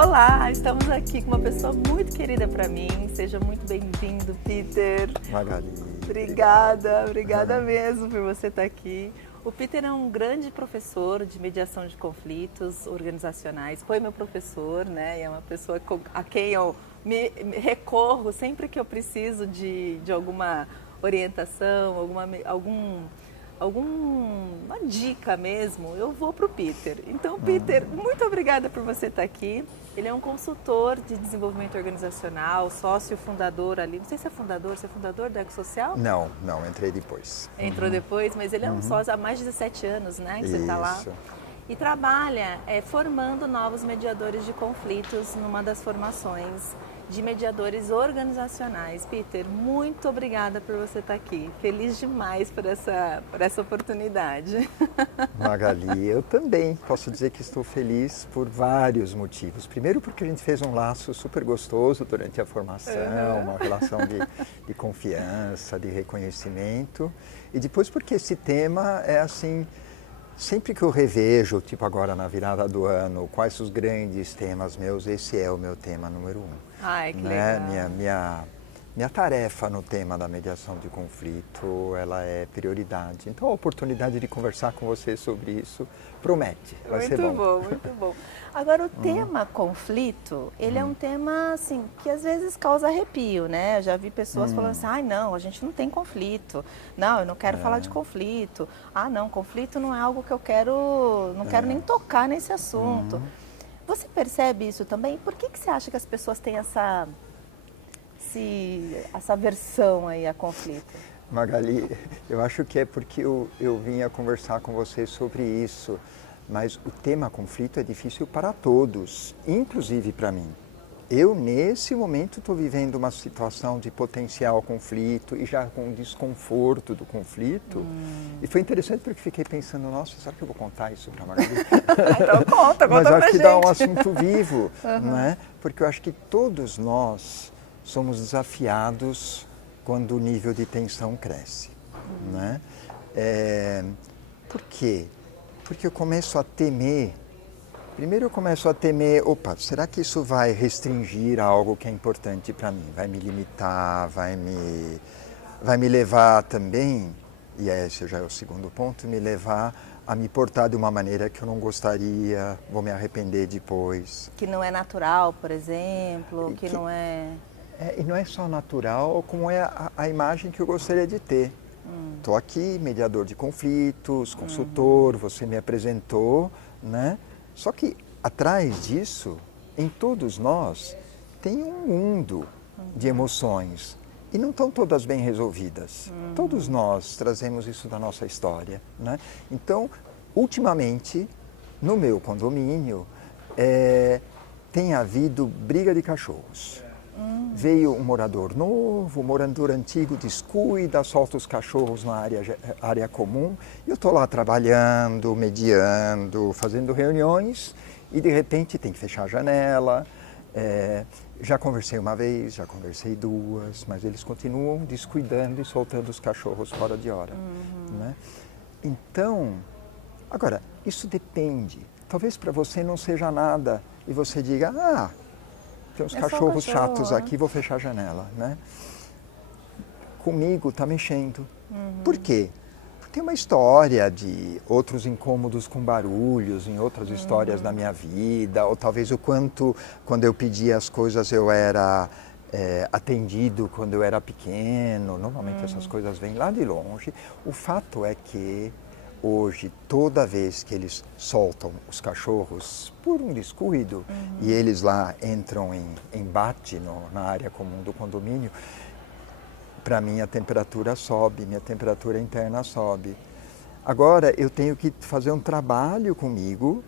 Olá, estamos aqui com uma pessoa muito querida para mim. Seja muito bem-vindo, Peter. Magali. Obrigada mesmo por você estar aqui. O Peter é um grande professor de mediação de conflitos organizacionais. Foi meu professor, né? E é uma pessoa a quem eu me recorro sempre que eu preciso de alguma orientação, alguma dica mesmo, eu vou para o Peter. Então, Peter, muito obrigada por você estar aqui. Ele é um consultor de desenvolvimento organizacional, sócio fundador ali. Não sei se é fundador, você é fundador da EcoSocial? Não, entrei depois. Entrou depois, mas ele é um sócio há mais de 17 anos, né? Que você está lá. E trabalha formando novos mediadores de conflitos numa das formações de mediadores organizacionais. Peter, muito obrigada por você estar aqui. Feliz demais por essa oportunidade. Magali, eu também posso dizer que estou feliz por vários motivos. Primeiro porque a gente fez um laço super gostoso durante a formação, uma relação de confiança, de reconhecimento. E depois porque esse tema é assim... Sempre que eu revejo, tipo agora na virada do ano, quais os grandes temas meus, esse é o meu tema número 1. Ai, que né? legal. Minha tarefa no tema da mediação de conflito, ela é prioridade. Então a oportunidade de conversar com você sobre isso promete, vai ser bom. Muito bom. Agora o tema conflito, ele é um tema assim que às vezes causa arrepio, né? Eu já vi pessoas falando assim, ai não, a gente não tem conflito. Não, eu não quero falar de conflito. Ah não, conflito não é algo que eu quero, não quero nem tocar nesse assunto. Você percebe isso também? Por que você acha que as pessoas têm essa aversão aí a conflito? Magali, eu acho que é porque eu vinha conversar com você sobre isso, mas o tema conflito é difícil para todos, inclusive para mim. Eu, nesse momento, estou vivendo uma situação de potencial conflito e já com desconforto do conflito. E foi interessante porque fiquei pensando, nossa, será que eu vou contar isso para a Magali? Então conta Mas acho pra que gente. dá um assunto vivo, né? Porque eu acho que todos nós somos desafiados quando o nível de tensão cresce, né? Por quê? Porque eu começo a temer. Primeiro eu começo a temer, opa, será que isso vai restringir algo que é importante para mim? Vai me limitar, vai me levar também, e esse já é o segundo ponto, me levar a me portar de uma maneira que eu não gostaria, vou me arrepender depois. Que não é natural, por exemplo, que não é... E não é só natural, como é a imagem que eu gostaria de ter. Estou aqui, mediador de conflitos, consultor, você me apresentou, né? Só que atrás disso, em todos nós, tem um mundo de emoções e não estão todas bem resolvidas. Todos nós trazemos isso da nossa história, né? Então, ultimamente, no meu condomínio, tem havido briga de cachorros. Veio um morador novo, o morador antigo descuida, solta os cachorros na área comum. E eu estou lá trabalhando, mediando, fazendo reuniões e de repente tem que fechar a janela. Já conversei uma vez, já conversei duas, mas eles continuam descuidando e soltando os cachorros fora de hora. Né? Então, agora, isso depende. Talvez para você não seja nada e você diga, tem uns cachorros chatos aqui, vou fechar a janela, né? Comigo está mexendo. Por quê? Porque tem uma história de outros incômodos com barulhos, em outras histórias da minha vida, ou talvez o quanto, quando eu pedia as coisas, eu era atendido quando eu era pequeno. Normalmente essas coisas vêm lá de longe. O fato é que hoje, toda vez que eles soltam os cachorros por um descuido e eles lá entram em embate na área comum do condomínio, para mim a temperatura sobe, minha temperatura interna sobe. Agora eu tenho que fazer um trabalho comigo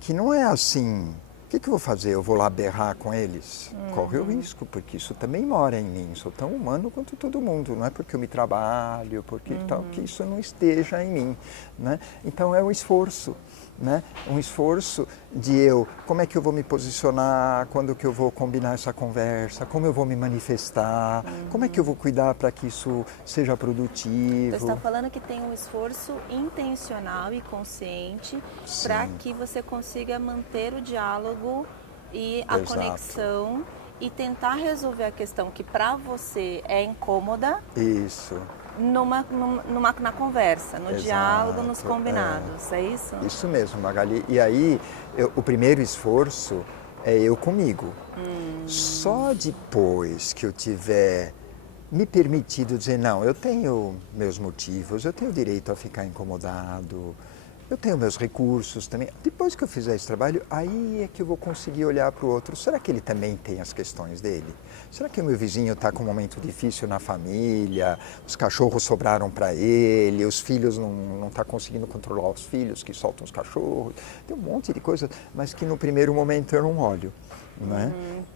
que não é assim. O que eu vou fazer? Eu vou lá berrar com eles? Corre o risco, porque isso também mora em mim. Sou tão humano quanto todo mundo. Não é porque eu me trabalho, porque tal, que isso não esteja em mim. Né? Então é um esforço. Né? Um esforço de como é que eu vou me posicionar, quando que eu vou combinar essa conversa, como eu vou me manifestar, como é que eu vou cuidar para que isso seja produtivo. Você está falando que tem um esforço intencional e consciente para que você consiga manter o diálogo e a conexão e tentar resolver a questão que para você é incômoda. Isso. Na conversa, no diálogo, nos combinados, é isso? Isso mesmo, Magali. E aí, o primeiro esforço é eu comigo. Só depois que eu tiver me permitido dizer, não, eu tenho meus motivos, eu tenho direito a ficar incomodado, eu tenho meus recursos também. Depois que eu fizer esse trabalho, aí é que eu vou conseguir olhar para o outro. Será que ele também tem as questões dele? Será que o meu vizinho está com um momento difícil na família? Os cachorros sobraram para ele, os filhos não estão conseguindo controlar os filhos que soltam os cachorros. Tem um monte de coisas, mas que no primeiro momento eu não olho. Né?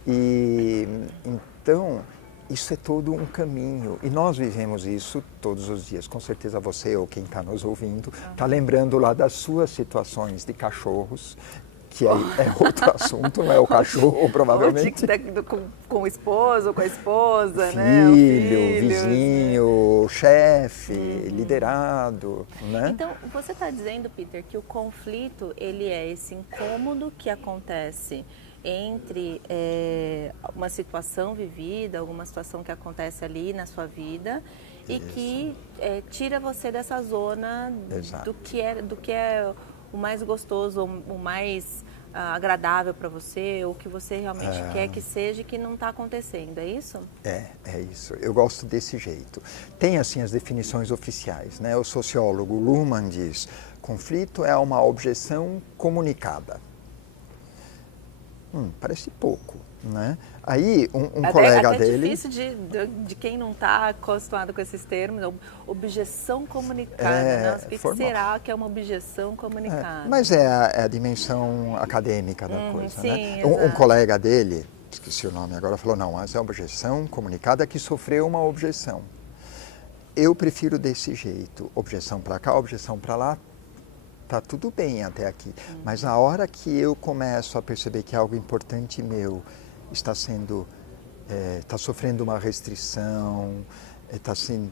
E então, isso é todo um caminho. E nós vivemos isso todos os dias. Com certeza você ou quem está nos ouvindo está lembrando lá das suas situações de cachorros, que é outro assunto, não é o cachorro, provavelmente. Com o esposo, com a esposa, filho, né? Filho, vizinho, chefe, liderado, né? Então, você está dizendo, Peter, que o conflito, ele é esse incômodo que acontece entre uma situação vivida, alguma situação que acontece ali na sua vida e que tira você dessa zona do que é o mais gostoso, o mais agradável para você, ou que você realmente quer que seja e que não está acontecendo, é isso? É isso. Eu gosto desse jeito. Tem assim as definições oficiais, né? O sociólogo Luhmann diz, conflito é uma objeção comunicada. Parece pouco, né? Aí um colega dele... É difícil de quem não está acostumado com esses termos, objeção comunicada, né? O que será que é uma objeção comunicada? Mas é a dimensão acadêmica da coisa, sim, né? Um colega dele, esqueci o nome agora, falou, não, mas é uma objeção comunicada que sofreu uma objeção. Eu prefiro desse jeito, objeção para cá, objeção para lá. Tá tudo bem até aqui, mas a hora que eu começo a perceber que algo importante meu está sofrendo uma restrição, está sem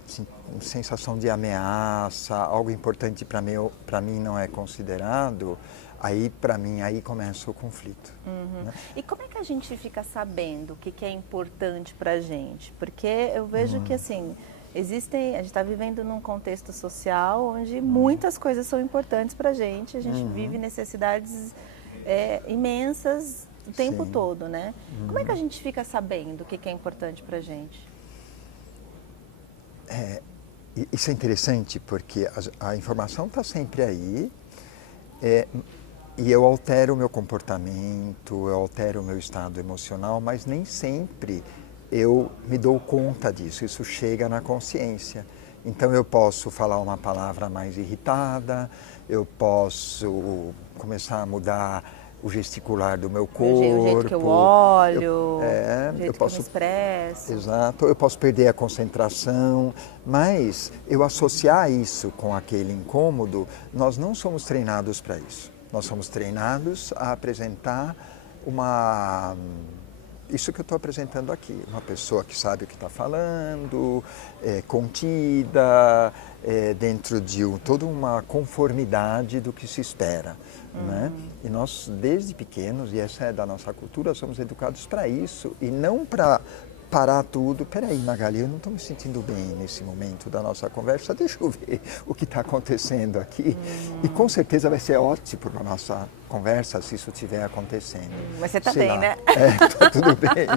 sensação de ameaça, algo importante para mim não é considerado, aí para mim aí começa o conflito. Né? E como é que a gente fica sabendo o que é importante para a gente? Porque eu vejo que assim a gente está vivendo num contexto social onde muitas coisas são importantes para a gente vive necessidades imensas o tempo todo, né? Como é que a gente fica sabendo o que é importante para a gente? Isso é interessante porque a informação está sempre aí e eu altero o meu comportamento, eu altero o meu estado emocional, mas nem sempre eu me dou conta disso, isso chega na consciência. Então eu posso falar uma palavra mais irritada, eu posso começar a mudar o gesticular do meu corpo. O jeito que eu olho, o jeito que eu me expresso. Exato, eu posso perder a concentração, mas eu associar isso com aquele incômodo, nós não somos treinados para isso. Nós somos treinados a apresentar isso que eu estou apresentando aqui, uma pessoa que sabe o que está falando, contida, dentro de toda uma conformidade do que se espera. Né? E nós, desde pequenos, e essa é da nossa cultura, somos educados para isso e não para parar tudo. Peraí, Magali, eu não estou me sentindo bem nesse momento da nossa conversa, deixa eu ver o que está acontecendo aqui. E com certeza vai ser ótimo para a nossa conversa se isso estiver acontecendo. Mas você está bem, né? Está tudo bem.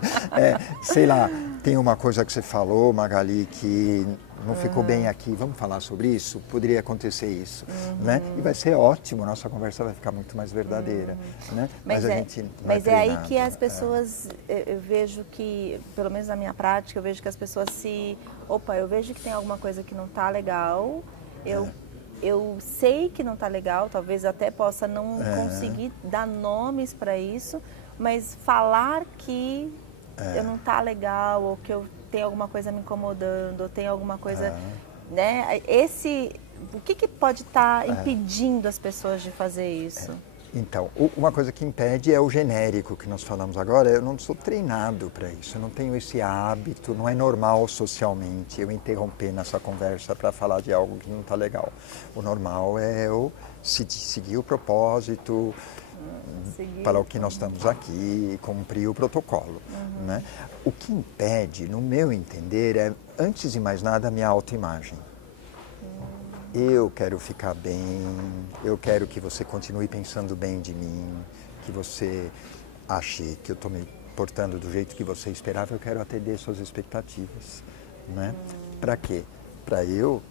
Sei lá, tem uma coisa que você falou, Magali, que não ficou bem aqui, vamos falar sobre isso? Poderia acontecer isso, né? E vai ser ótimo, a nossa conversa vai ficar muito mais verdadeira, né? Mas a gente não mas é aí que as pessoas, eu vejo que, pelo menos na minha prática, eu vejo que as pessoas eu vejo que tem alguma coisa que não está legal, eu sei que não está legal, talvez até possa não conseguir dar nomes para isso, mas falar que eu não está legal, ou que eu tenho alguma coisa me incomodando, ou tem alguma coisa, né? O que pode estar impedindo as pessoas de fazer isso? Então, uma coisa que impede é o genérico que nós falamos agora. Eu não sou treinado para isso, eu não tenho esse hábito, não é normal socialmente eu interromper nessa conversa para falar de algo que não está legal. O normal é eu seguir o propósito, para o que nós estamos aqui, cumprir o protocolo. Né? O que impede, no meu entender, é, antes de mais nada, a minha autoimagem. Eu quero ficar bem, eu quero que você continue pensando bem de mim, que você ache que eu estou me portando do jeito que você esperava, eu quero atender suas expectativas. Né? Para quê? Para eu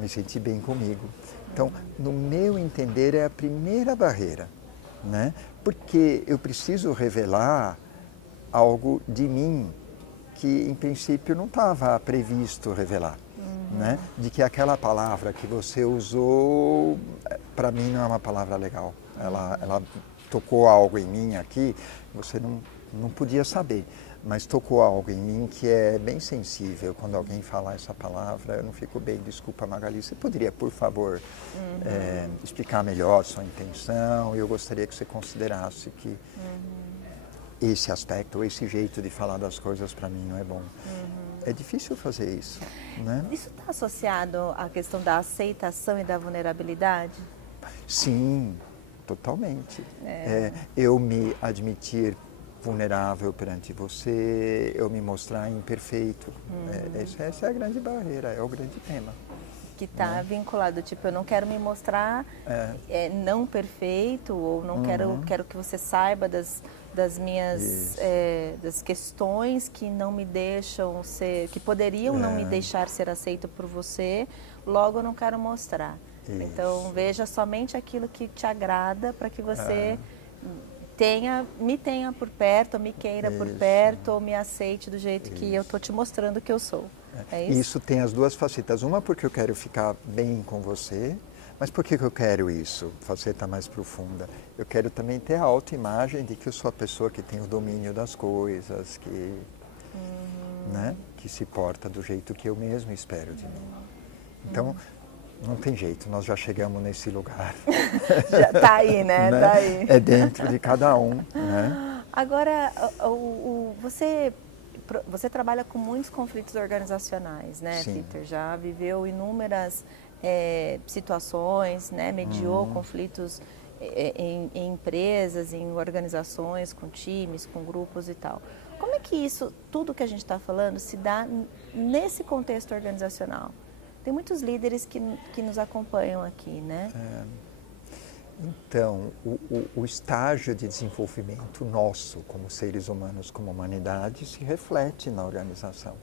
me sentir bem comigo. Então, no meu entender, é a primeira barreira. Né? Porque eu preciso revelar algo de mim que, em princípio, não estava previsto revelar. Né? De que aquela palavra que você usou, para mim, não é uma palavra legal. Ela tocou algo em mim aqui, você não podia saber, mas tocou algo em mim que é bem sensível. Quando alguém fala essa palavra, eu não fico bem. Desculpa, Magali, você poderia, por favor, explicar melhor sua intenção? Eu gostaria que você considerasse que esse aspecto, esse jeito de falar das coisas, para mim, não é bom. É difícil fazer isso, né? Isso está associado à questão da aceitação e da vulnerabilidade? Sim, totalmente. Eu me admitir vulnerável perante você, eu me mostrar imperfeito. Essa é a grande barreira, é o grande tema. Que está vinculado, tipo, eu não quero me mostrar não perfeito, ou não quero que você saiba das minhas das questões que não me deixam ser, que poderiam não me deixar ser aceito por você, logo eu não quero mostrar. Isso. Então veja somente aquilo que te agrada para que você me tenha por perto, ou me queira por perto, ou me aceite do jeito que eu estou te mostrando que eu sou. É isso? Isso tem as duas facetas. Uma porque eu quero ficar bem com você, mas por que eu quero isso? Faceta mais profunda. Eu quero também ter a autoimagem de que eu sou a pessoa que tem o domínio das coisas, né, que se porta do jeito que eu mesmo espero de mim. Então, não tem jeito, nós já chegamos nesse lugar. Já está aí, né? Né? Tá aí. É dentro de cada um. Né? Agora, você trabalha com muitos conflitos organizacionais, né, Sim. Peter? Já viveu inúmeras situações, né? Mediou conflitos em empresas, em organizações, com times, com grupos e tal. Como é que isso, tudo que a gente está falando, se dá nesse contexto organizacional? Tem muitos líderes que nos acompanham aqui, né? Então, o estágio de desenvolvimento nosso, como seres humanos, como humanidade, se reflete na organização.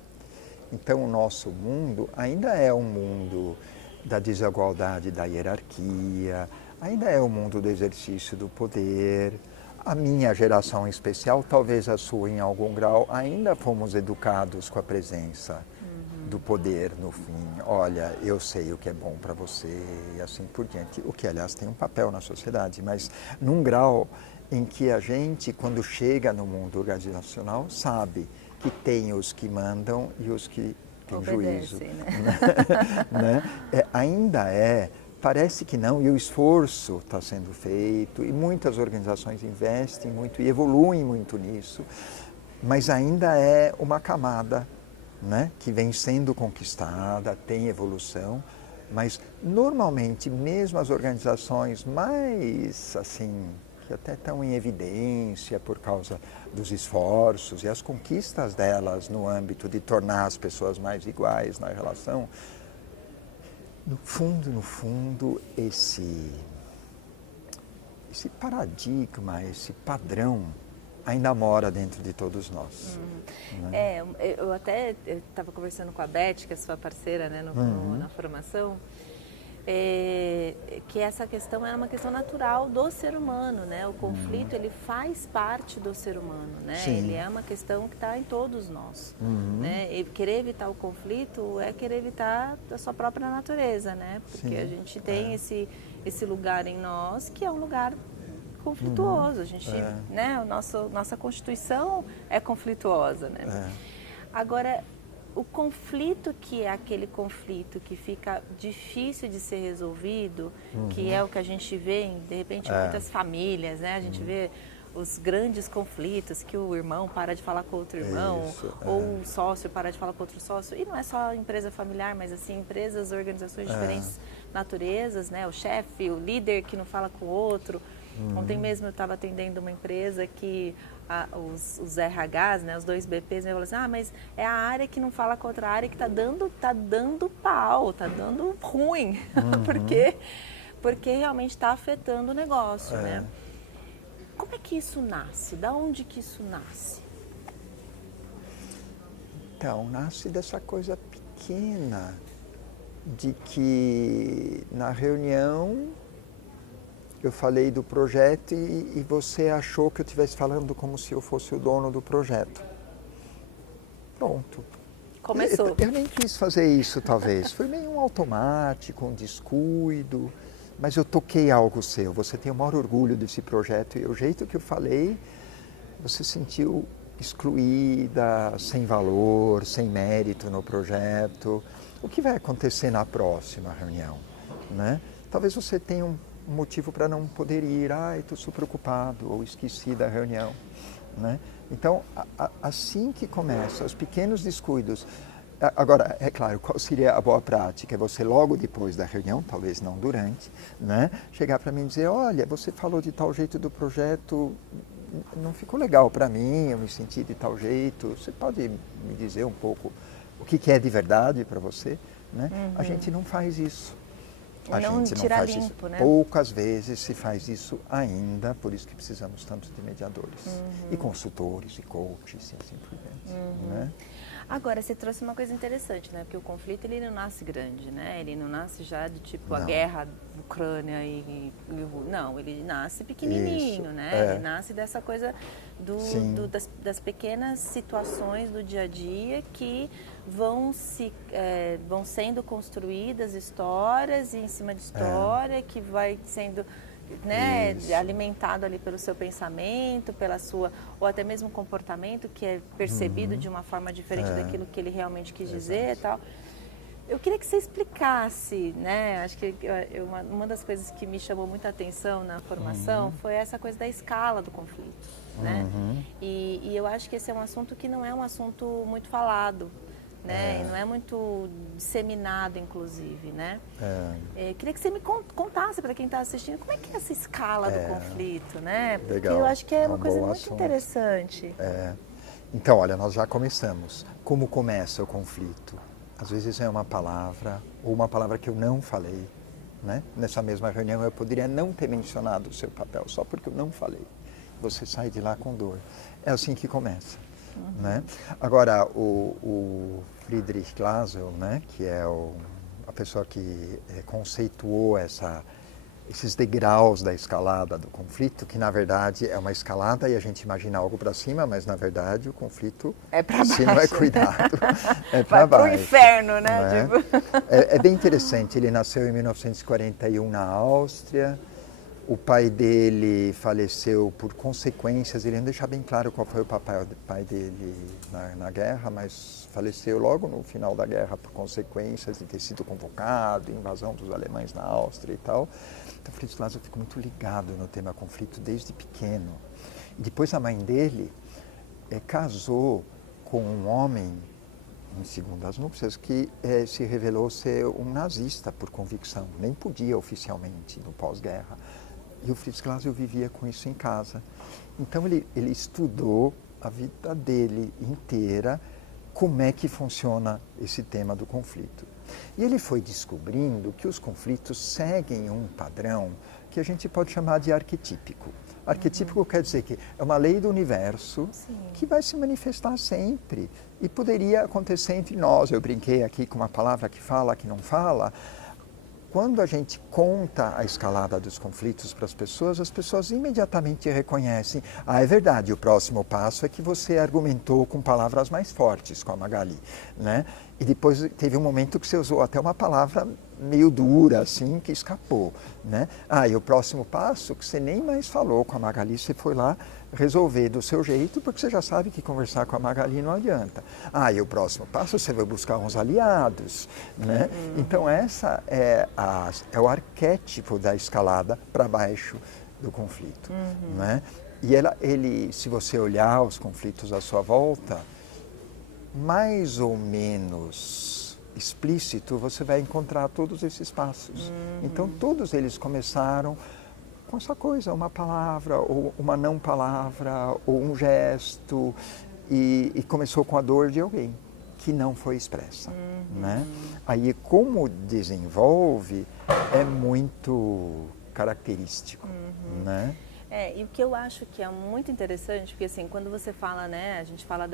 Então, o nosso mundo ainda é um mundo da desigualdade, da hierarquia, ainda é o mundo do exercício do poder. A minha geração em especial, talvez a sua em algum grau, ainda fomos educados com a presença do poder no fim. Olha, eu sei o que é bom para você e assim por diante. O que, aliás, tem um papel na sociedade, mas num grau em que a gente, quando chega no mundo organizacional, sabe que tem os que mandam e os que têm juízo. Né? Ainda parece que não, e o esforço está sendo feito, e muitas organizações investem muito e evoluem muito nisso, mas ainda é uma camada, né, que vem sendo conquistada, tem evolução, mas normalmente mesmo as organizações mais assim, que até estão em evidência por causa dos esforços e as conquistas delas no âmbito de tornar as pessoas mais iguais na relação, no fundo, esse paradigma, esse padrão ainda mora dentro de todos nós. Né? Eu até estava conversando com a Beth, que é sua parceira, né, na formação, que essa questão é uma questão natural do ser humano, né? O conflito, ele faz parte do ser humano, né? Sim. Ele é uma questão que está em todos nós, né? E querer evitar o conflito é querer evitar a sua própria natureza, né? Porque a gente tem esse lugar em nós que é um lugar conflituoso. A gente, né? Nossa Constituição é conflituosa, né? Agora, o conflito que é aquele conflito que fica difícil de ser resolvido, que é o que a gente vê em, de repente, muitas famílias, né? A gente vê os grandes conflitos, que o irmão para de falar com outro irmão, ou o sócio para de falar com outro sócio. E não é só empresa familiar, mas assim, empresas, organizações de diferentes naturezas, né? O chefe, o líder que não fala com o outro. Ontem mesmo eu estava atendendo uma empresa que os RHs, né, os 2 BPs, me falaram assim, mas é a área que não fala contra a área que está dando pau, está dando ruim, porque realmente está afetando o negócio, né? Como é que isso nasce? Da onde que isso nasce? Então, nasce dessa coisa pequena de que na reunião eu falei do projeto e você achou que eu estivesse falando como se eu fosse o dono do projeto. Pronto. Começou. Eu nem quis fazer isso, talvez. Foi meio um automático, um descuido, mas eu toquei algo seu. Você tem o maior orgulho desse projeto e o jeito que eu falei, você sentiu excluída, sem valor, sem mérito no projeto. O que vai acontecer na próxima reunião, né? Talvez você tenha um motivo para não poder ir, estou super ocupado ou esqueci da reunião, né? Então, assim que começa, os pequenos descuidos. Agora, é claro, qual seria a boa prática? É você logo depois da reunião, talvez não durante, né? Chegar para mim e dizer, olha, você falou de tal jeito do projeto, não ficou legal para mim, eu me senti de tal jeito, você pode me dizer um pouco o que é de verdade para você, né? A gente não faz isso. A gente não faz limpo, isso. Né? Poucas vezes se faz isso ainda, por isso que precisamos tanto de mediadores, e consultores, e coaches, e assim por diante. Né? Agora, você trouxe uma coisa interessante, né? Porque o conflito, ele não nasce grande, né? Ele não nasce já de tipo a guerra da Ucrânia não, ele nasce pequenininho, isso, né? Ele nasce dessa coisa das pequenas situações do dia a dia que vão sendo construídas histórias e em cima de história que vai sendo, né, alimentado ali pelo seu pensamento, pela sua, ou até mesmo comportamento que é percebido de uma forma diferente daquilo que ele realmente quis dizer e tal. Eu queria que você explicasse, né, acho que uma das coisas que me chamou muita atenção na formação foi essa coisa da escala do conflito, né? E eu acho que esse é um assunto que não é um assunto muito falado, né? Não é muito disseminado, inclusive, né? Queria que você me contasse para quem está assistindo como é que é essa escala do conflito, né? Porque legal. eu acho que é uma coisa muito assunto. interessante. Então, olha, nós já começamos. Como começa o conflito? Às vezes é uma palavra, ou uma palavra que eu não falei, né? Nessa mesma reunião eu poderia não ter mencionado o seu papel, só porque eu não falei. Você sai de lá com dor. É assim que começa. Né? Agora, o Friedrich Glasel, né, que é a pessoa que conceituou esses degraus da escalada do conflito, que na verdade é uma escalada e a gente imagina algo para cima, mas na verdade o conflito se não é cuidado, é para baixo. Vai para o inferno, né? Tipo... É bem interessante, ele nasceu em 1941 na Áustria. O pai dele faleceu por consequências, ele não deixa bem claro qual foi o papel do pai dele na guerra, mas faleceu logo no final da guerra por consequências de ter sido convocado, invasão dos alemães na Áustria e tal. Então, Fritz Glasel ficou muito ligado no tema conflito desde pequeno. E depois a mãe dele casou com um homem, em segundas núpcias, que se revelou ser um nazista por convicção, nem podia oficialmente no pós-guerra. E o Fritz Glasel vivia com isso em casa. Então ele estudou a vida dele inteira como é que funciona esse tema do conflito. E ele foi descobrindo que os conflitos seguem um padrão que a gente pode chamar de arquetípico. Arquetípico quer dizer que é uma lei do universo que vai se manifestar sempre. E poderia acontecer entre nós. Eu brinquei aqui com uma palavra que fala, que não fala. Quando a gente conta a escalada dos conflitos para as pessoas imediatamente reconhecem, é verdade, o próximo passo é que você argumentou com palavras mais fortes com a Magali, né? E depois teve um momento que você usou até uma palavra meio dura, assim, que escapou, né? E o próximo passo, que você nem mais falou com a Magali, você foi lá resolver do seu jeito, porque você já sabe que conversar com a Magali não adianta. E o próximo passo, você vai buscar uns aliados, né? Então, essa é o arquétipo da escalada para baixo do conflito, né? E ele, se você olhar os conflitos à sua volta, mais ou menos explícito, você vai encontrar todos esses passos. Então, todos eles começaram com essa coisa, uma palavra, ou uma não palavra, ou um gesto, e começou com a dor de alguém que não foi expressa, né? Aí como desenvolve é muito característico, né? E o que eu acho que é muito interessante, porque assim, quando você fala, né, a gente fala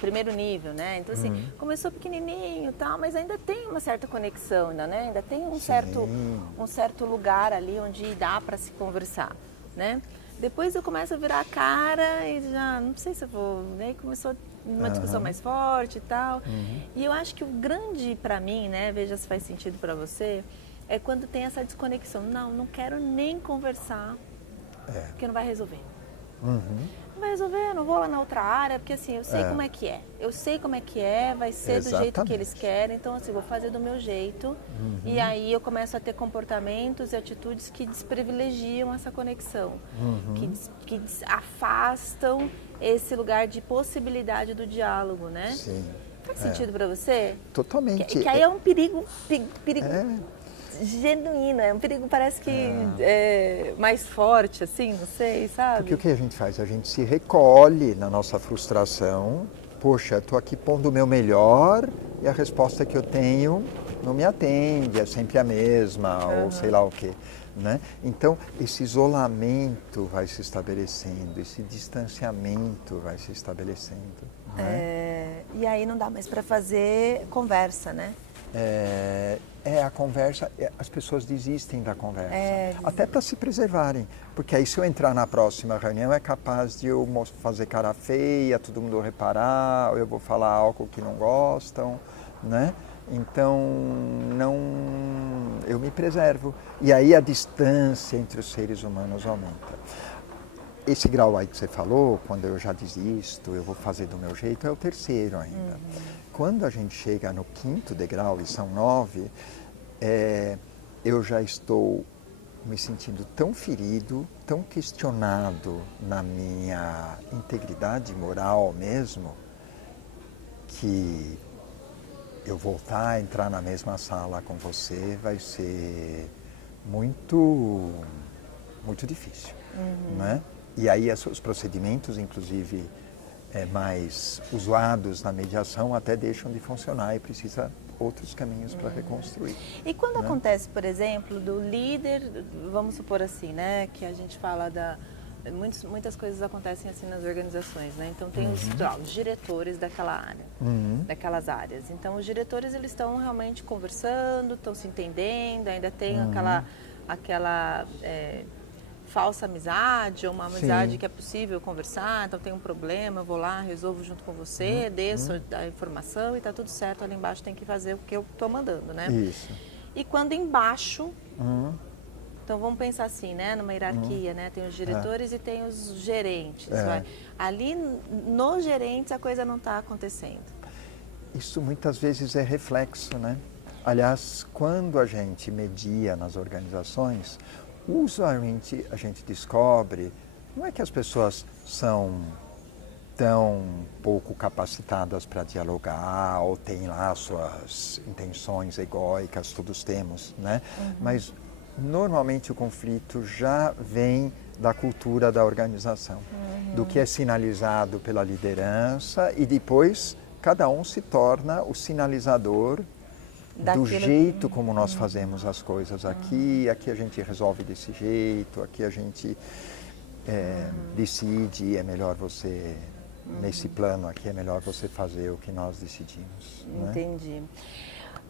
primeiro nível, né? Então assim, começou pequenininho, tal, mas ainda tem uma certa conexão, né? Ainda tem um certo lugar ali onde dá para se conversar, né? Depois eu começo a virar a cara e já não sei se eu vou, né? Começou uma discussão mais forte e tal. E eu acho que o grande para mim, né, veja se faz sentido para você, é quando tem essa desconexão. Não quero nem conversar, porque não vai resolver. Não vai resolver, não vou lá na outra área, porque assim, eu sei como é que é. Eu sei como é que é, vai ser do jeito que eles querem, então assim, vou fazer do meu jeito. E aí eu começo a ter comportamentos e atitudes que desprivilegiam essa conexão, que afastam esse lugar de possibilidade do diálogo, né? Sim. Faz sentido para você? Totalmente. Que aí é um perigo genuíno, é um perigo, parece que é mais forte, assim, não sei, sabe? Porque o que a gente faz? A gente se recolhe na nossa frustração. Poxa, estou aqui pondo o meu melhor e a resposta que eu tenho não me atende, é sempre a mesma, ou sei lá o quê, né? Então, esse isolamento vai se estabelecendo, esse distanciamento vai se estabelecendo, né? E aí não dá mais para fazer conversa, né? A conversa, as pessoas desistem da conversa, até para se preservarem, porque aí se eu entrar na próxima reunião é capaz de eu fazer cara feia, todo mundo reparar, ou eu vou falar algo que não gostam, né? Então, eu me preservo, e aí a distância entre os seres humanos aumenta. Esse grau aí que você falou, quando eu já desisto, eu vou fazer do meu jeito, é o terceiro ainda. Quando a gente chega no 5º degrau, e são 9, eu já estou me sentindo tão ferido, tão questionado na minha integridade moral mesmo, que eu voltar a entrar na mesma sala com você vai ser muito, muito difícil, né? E aí os procedimentos, inclusive, mais usados na mediação até deixam de funcionar e precisa outros caminhos para reconstruir. E quando acontece, por exemplo, do líder, vamos supor assim, né, que a gente fala muitas coisas acontecem assim nas organizações, né? Então tem os diretores daquela área, daquelas áreas. Então os diretores, eles estão realmente conversando, estão se entendendo, ainda tem aquela falsa amizade, ou uma amizade que é possível conversar, então tem um problema, eu vou lá, resolvo junto com você, desço a informação e está tudo certo, ali embaixo tem que fazer o que eu estou mandando, né? Isso. E quando embaixo, então vamos pensar assim, né, numa hierarquia, né, tem os diretores e tem os gerentes, ali nos gerentes a coisa não está acontecendo. Isso muitas vezes é reflexo, né? Aliás, quando a gente media nas organizações, usualmente a gente descobre, não é que as pessoas são tão pouco capacitadas para dialogar ou têm lá suas intenções egóicas, todos temos, né? Mas normalmente o conflito já vem da cultura da organização, do que é sinalizado pela liderança e depois cada um se torna o sinalizador do jeito como nós fazemos as coisas aqui a gente resolve desse jeito, aqui a gente decide, é melhor você, nesse plano aqui, é melhor você fazer o que nós decidimos. Entendi. Né?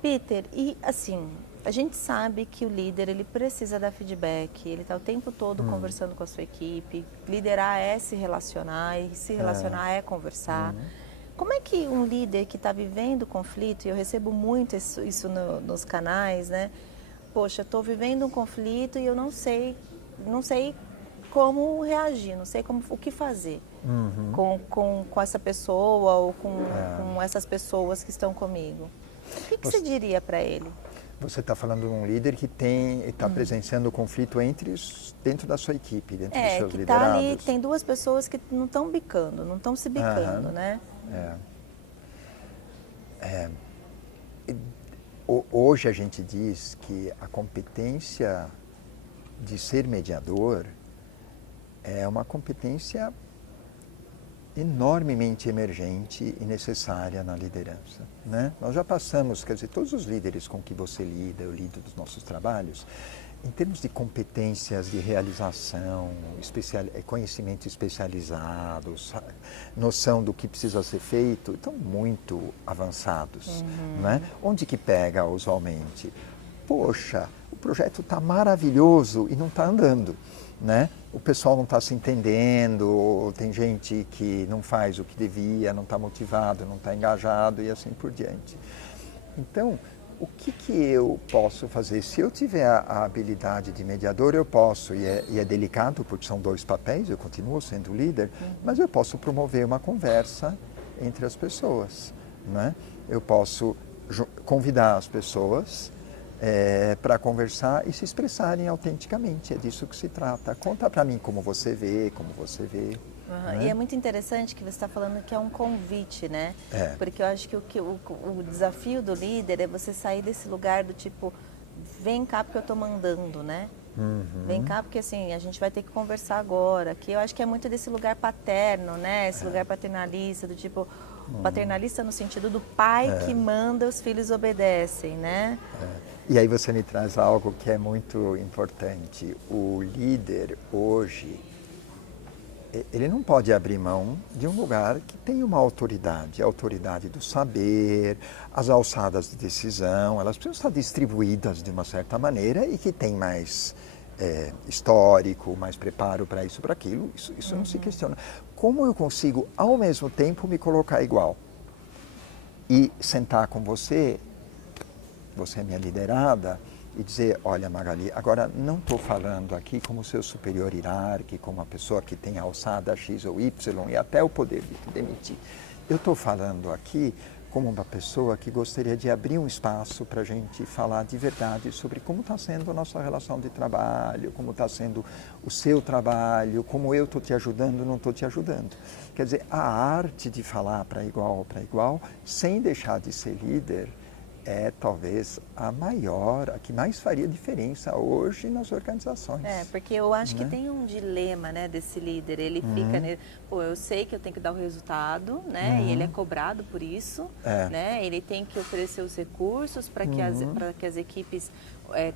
Peter, e assim, a gente sabe que o líder, ele precisa dar feedback, ele está o tempo todo conversando com a sua equipe, liderar é se relacionar, e se relacionar é conversar. Como é que um líder que está vivendo conflito, e eu recebo muito isso nos canais, né? Poxa, estou vivendo um conflito e eu não sei como reagir, não sei o que fazer com essa pessoa ou com essas pessoas que estão comigo. O que você diria para ele? Você está falando de um líder que está presenciando o conflito dentro da sua equipe, dentro dos seus liderados. Tá ali, tem duas pessoas que não estão bicando, não estão se bicando, né? Hoje a gente diz que a competência de ser mediador é uma competência enormemente emergente e necessária na liderança, né? Nós já passamos, quer dizer, todos os líderes com que você lida, eu lido dos nossos trabalhos, em termos de competências de realização, conhecimento especializado, noção do que precisa ser feito, estão muito avançados, né? Onde que pega usualmente? Poxa, o projeto está maravilhoso e não está andando, né? O pessoal não está se entendendo, tem gente que não faz o que devia, não está motivado, não está engajado e assim por diante. Então, o que eu posso fazer? Se eu tiver a habilidade de mediador, eu posso, e é delicado porque são 2 papéis, eu continuo sendo líder, mas eu posso promover uma conversa entre as pessoas, né? Eu posso convidar as pessoas para conversar e se expressarem autenticamente, é disso que se trata. Conta para mim como você vê. Né? E é muito interessante que você está falando que é um convite, né? Porque eu acho que o desafio do líder é você sair desse lugar do tipo, vem cá porque eu estou mandando, né? Vem cá porque assim, a gente vai ter que conversar agora. Que eu acho que é muito desse lugar paterno, né? Esse lugar paternalista, do tipo, paternalista no sentido do pai que manda, os filhos obedecem, né? E aí você me traz algo que é muito importante. O líder hoje, ele não pode abrir mão de um lugar que tem uma autoridade, a autoridade do saber, as alçadas de decisão, elas precisam estar distribuídas de uma certa maneira e que tem mais histórico, mais preparo para isso, para aquilo, isso não se questiona. Como eu consigo, ao mesmo tempo, me colocar igual e sentar com você é minha liderada, e dizer, olha Magali, agora não estou falando aqui como seu superior hierárquico, como uma pessoa que tem alçada X ou Y e até o poder de te demitir. Eu estou falando aqui como uma pessoa que gostaria de abrir um espaço para a gente falar de verdade sobre como está sendo a nossa relação de trabalho, como está sendo o seu trabalho, como eu estou te ajudando, não estou te ajudando. Quer dizer, a arte de falar para igual, sem deixar de ser líder, é talvez a que mais faria diferença hoje nas organizações. Porque eu acho que tem um dilema, né, desse líder. Ele fica, pô, eu sei que eu tenho que dar o resultado, né, e ele é cobrado por isso, né, ele tem que oferecer os recursos para que as equipes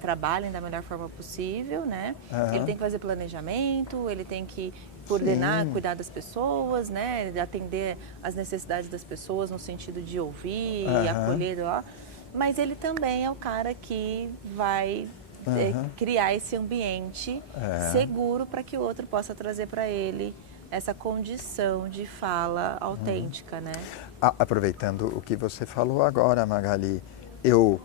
trabalhem da melhor forma possível, né, ele tem que fazer planejamento, ele tem que coordenar, cuidar das pessoas, né, atender às necessidades das pessoas no sentido de ouvir e acolher lá. Mas ele também é o cara que vai criar esse ambiente seguro para que o outro possa trazer para ele essa condição de fala autêntica, né? Aproveitando o que você falou agora, Magali, eu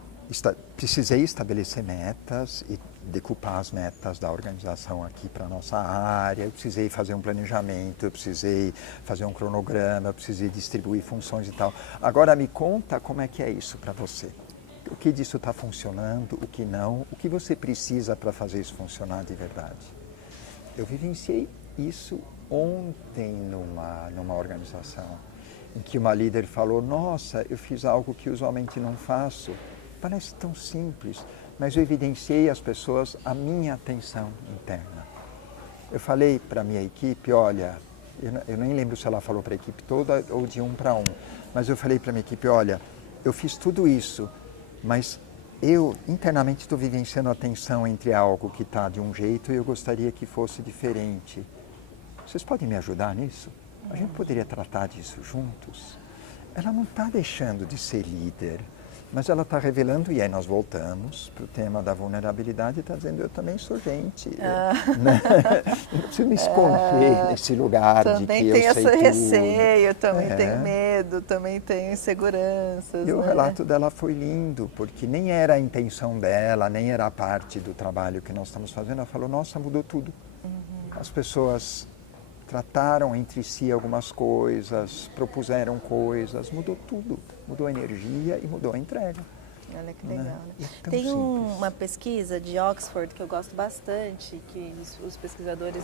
precisei estabelecer metas e decupar as metas da organização aqui para a nossa área, eu precisei fazer um planejamento, eu precisei fazer um cronograma, eu precisei distribuir funções e tal. Agora me conta como é que é isso para você. O que disso está funcionando, o que não, o que você precisa para fazer isso funcionar de verdade. Eu vivenciei isso ontem numa organização, em que uma líder falou, nossa, eu fiz algo que usualmente não faço. Parece tão simples, mas eu evidenciei às pessoas a minha atenção interna. Eu falei para a minha equipe, olha, eu nem lembro se ela falou para a equipe toda ou de 1 para 1, mas eu falei para a minha equipe, olha, eu fiz tudo isso, mas eu internamente estou vivenciando a tensão entre algo que está de um jeito e eu gostaria que fosse diferente. Vocês podem me ajudar nisso? A gente poderia tratar disso juntos? Ela não está deixando de ser líder, mas ela está revelando, e aí nós voltamos para o tema da vulnerabilidade e está dizendo, eu também sou gente. Né? Eu não preciso me esconder nesse lugar de que eu sei tudo. Também tem esse receio, também tem medo, também tem inseguranças. E o relato dela foi lindo, porque nem era a intenção dela, nem era a parte do trabalho que nós estamos fazendo. Ela falou, nossa, mudou tudo. As pessoas trataram entre si algumas coisas, propuseram coisas, mudou tudo. Mudou a energia e mudou a entrega. Olha que legal, né? Tem uma pesquisa de Oxford que eu gosto bastante, que os pesquisadores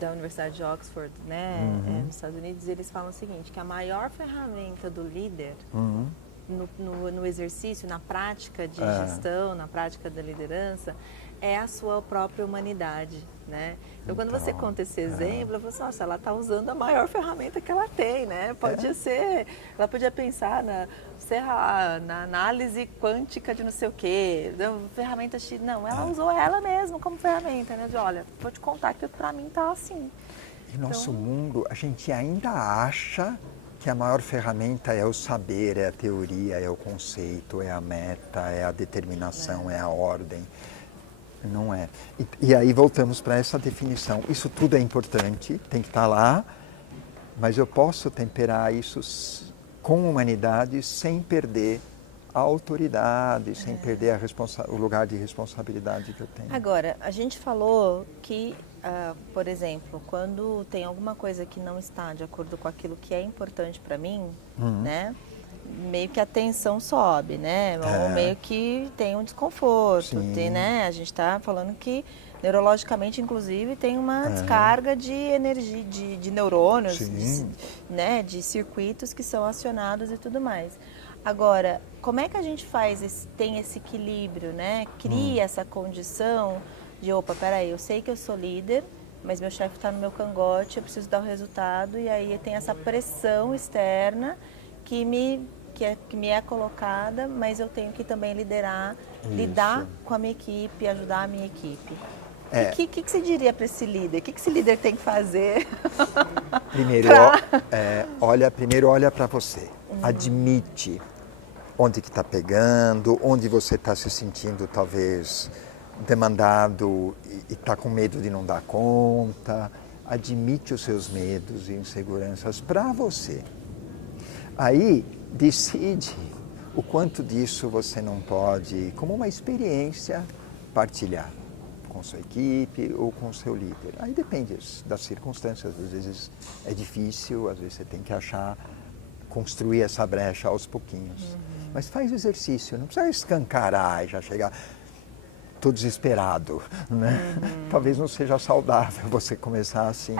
da Universidade de Oxford, né, nos Estados Unidos, eles falam o seguinte, que a maior ferramenta do líder no exercício, na prática de gestão, na prática da liderança, é a sua própria humanidade, né? Então, quando você conta esse exemplo, eu falo assim, nossa, ela está usando a maior ferramenta que ela tem, né? Podia ser, ela podia pensar na análise quântica de não sei o quê, ferramenta X. Não, ela usou ela mesma como ferramenta, né? De, olha, vou te contar que para mim tá assim. E nosso mundo, a gente ainda acha que a maior ferramenta é o saber, é a teoria, é o conceito, é a meta, é a determinação, é a ordem. Não é. E aí voltamos para essa definição. Isso tudo é importante, tem que estar lá, mas eu posso temperar isso com humanidade sem perder a autoridade, sem perder o lugar de responsabilidade que eu tenho. Agora, a gente falou que, por exemplo, quando tem alguma coisa que não está de acordo com aquilo que é importante para mim, né? Meio que a tensão sobe, né? Ou meio que tem um desconforto, né? A gente está falando que neurologicamente, inclusive, tem uma descarga de energia, de neurônios, né? De circuitos que são acionados e tudo mais. Agora, como é que a gente tem esse equilíbrio, né? Cria essa condição de, opa, peraí, eu sei que eu sou líder, mas meu chefe está no meu cangote, eu preciso dar o resultado, e aí tem essa pressão externa que me é colocada, mas eu tenho que também lidar com a minha equipe, ajudar a minha equipe. O que você diria para esse líder? O que esse líder tem que fazer? Primeiro olha para você, admite onde que está pegando, onde você está se sentindo talvez demandado e está com medo de não dar conta. Admite os seus medos e inseguranças para você. Aí decide o quanto disso você não pode, como uma experiência, partilhar com sua equipe ou com seu líder. Aí depende das circunstâncias, às vezes é difícil, às vezes você tem que construir essa brecha aos pouquinhos. Mas faz o exercício, não precisa escancarar e já chegar todo desesperado, né? Talvez não seja saudável você começar assim,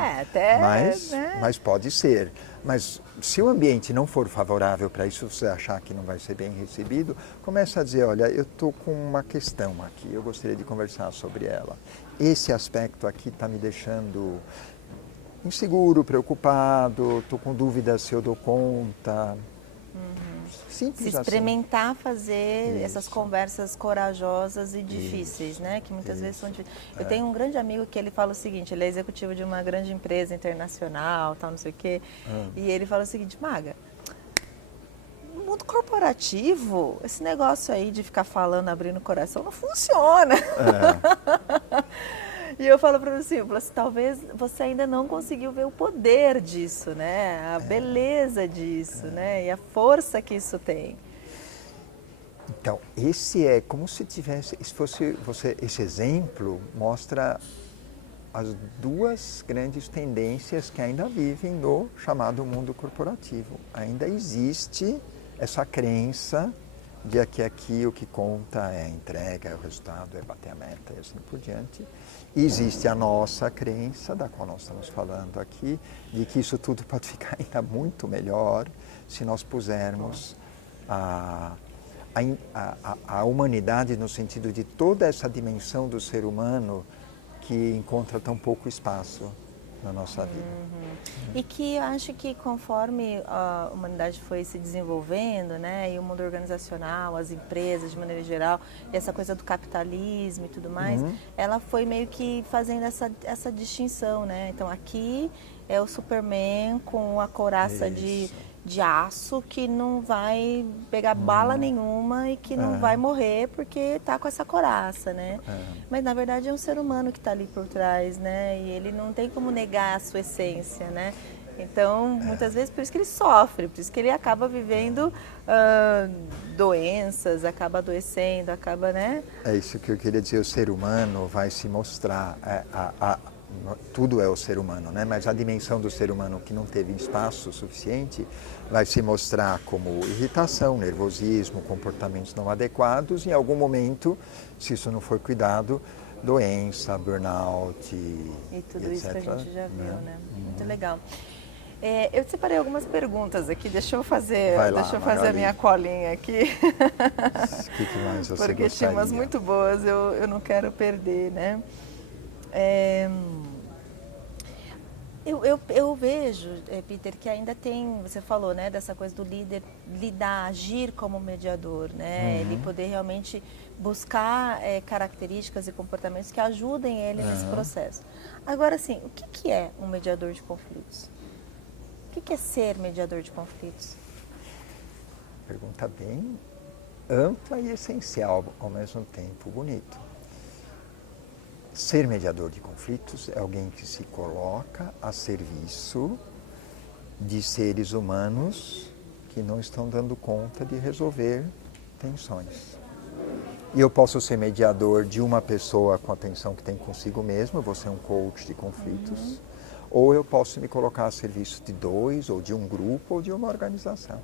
mas pode ser. Mas se o ambiente não for favorável para isso, você achar que não vai ser bem recebido, começa a dizer, olha, eu estou com uma questão aqui, eu gostaria de conversar sobre ela. Esse aspecto aqui está me deixando inseguro, preocupado, estou com dúvidas se eu dou conta. Simples se experimentar fazer essas conversas corajosas e difíceis, né? Que muitas vezes são difíceis. Eu tenho um grande amigo que ele fala o seguinte, ele é executivo de uma grande empresa internacional, tal, não sei o quê, e ele fala o seguinte, Maga, no mundo corporativo, esse negócio aí de ficar falando, abrindo o coração, não funciona. E eu falo para você, talvez você ainda não conseguiu ver o poder disso, né? A beleza disso, né? E a força que isso tem. Então, esse é como se tivesse, esse exemplo mostra as duas grandes tendências que ainda vivem no chamado mundo corporativo. Ainda existe essa crença de que aqui o que conta é a entrega, é o resultado, é bater a meta e assim por diante. E existe a nossa crença, da qual nós estamos falando aqui, de que isso tudo pode ficar ainda muito melhor se nós pusermos a humanidade no sentido de toda essa dimensão do ser humano que encontra tão pouco espaço na nossa vida. E que eu acho que conforme a humanidade foi se desenvolvendo, né, e o mundo organizacional, as empresas de maneira geral, e essa coisa do capitalismo e tudo mais, ela foi meio que fazendo essa distinção, né? Então aqui é o Superman com a couraça de aço que não vai pegar bala nenhuma e que não vai morrer porque está com essa couraça, né? Mas na verdade é um ser humano que está ali por trás, né? E ele não tem como negar a sua essência, né? Então, muitas vezes, por isso que ele sofre, por isso que ele acaba vivendo doenças, acaba adoecendo, acaba, né? É isso que eu queria dizer, o ser humano vai se mostrar, tudo é o ser humano, né? Mas a dimensão do ser humano que não teve espaço suficiente vai se mostrar como irritação, nervosismo, comportamentos não adequados e em algum momento, se isso não for cuidado, doença, burnout e tudo etc. isso que a gente já viu, né? Muito legal. Eu separei algumas perguntas aqui, deixa eu fazer, Vai lá, deixa eu fazer a Magali. minha colinha aqui. O que mais você Porque tinha umas gostaria? muito boas, eu não quero perder, né? Eu vejo, Peter, que ainda tem, você falou, né, dessa coisa do líder lidar, agir como mediador, né? Ele poder realmente buscar características e comportamentos que ajudem ele nesse processo. Agora, assim, o que é um mediador de conflitos? O que é ser mediador de conflitos? Pergunta bem ampla e essencial ao mesmo tempo, bonito. Ser mediador de conflitos é alguém que se coloca a serviço de seres humanos que não estão dando conta de resolver tensões. E eu posso ser mediador de uma pessoa com a tensão que tem consigo mesmo, eu vou ser um coach de conflitos, ou eu posso me colocar a serviço de dois, ou de um grupo, ou de uma organização.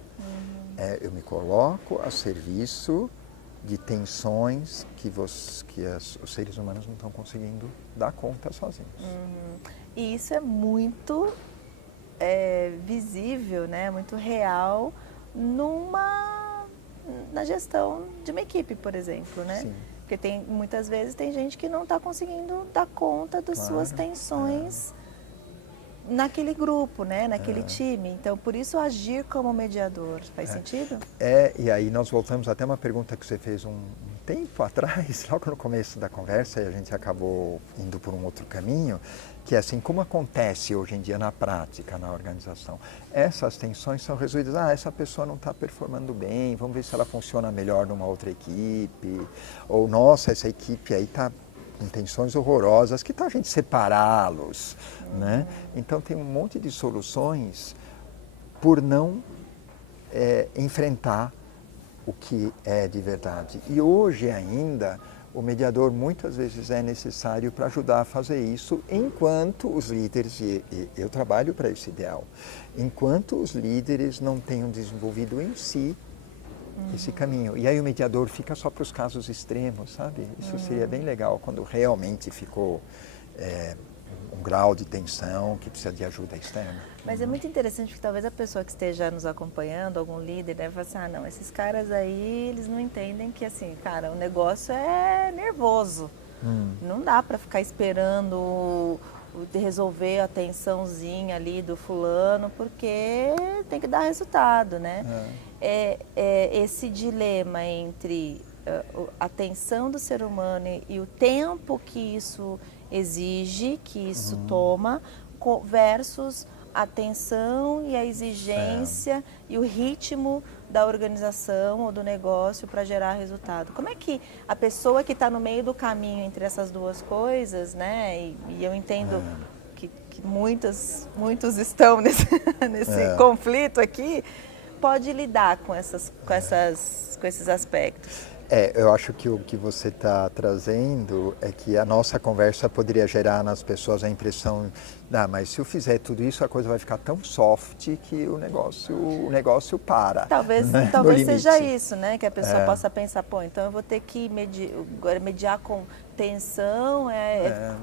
Eu me coloco a serviço de tensões que os seres humanos não estão conseguindo dar conta sozinhos. E isso é muito visível, né? Muito real na gestão de uma equipe, por exemplo, né? Sim. Porque muitas vezes tem gente que não está conseguindo dar conta das suas tensões naquele grupo, né? Naquele time. Então, por isso agir como mediador faz sentido? E aí nós voltamos até uma pergunta que você fez um tempo atrás, logo no começo da conversa, e a gente acabou indo por um outro caminho, que é assim, como acontece hoje em dia na prática, na organização? Essas tensões são resolvidas, essa pessoa não está performando bem, vamos ver se ela funciona melhor numa outra equipe, ou nossa, essa equipe aí está com tensões horrorosas, que tal a gente separá-los, né? Então tem um monte de soluções por não enfrentar o que é de verdade. E hoje ainda, o mediador muitas vezes é necessário para ajudar a fazer isso, enquanto os líderes, e eu trabalho para esse ideal, enquanto os líderes não tenham desenvolvido em si esse caminho. E aí o mediador fica só para os casos extremos, sabe? Isso seria bem legal quando realmente ficou um grau de tensão que precisa de ajuda externa. Mas é muito interessante porque talvez a pessoa que esteja nos acompanhando, algum líder, deve falar assim, não, esses caras aí, eles não entendem que assim, cara, o negócio é nervoso. Não dá para ficar esperando resolver a tensãozinha ali do fulano, porque tem que dar resultado, né? Esse dilema entre a tensão do ser humano e o tempo que isso exige, que isso toma, versus a tensão e a exigência e o ritmo da organização ou do negócio para gerar resultado. Como é que a pessoa que está no meio do caminho entre essas duas coisas, né? E eu entendo que muitos estão nesse conflito aqui, pode lidar com esses aspectos? Eu acho que o que você está trazendo é que a nossa conversa poderia gerar nas pessoas a impressão, mas se eu fizer tudo isso, a coisa vai ficar tão soft que o negócio para. Talvez seja isso, né? Que a pessoa possa pensar, então eu vou ter que mediar com tensão,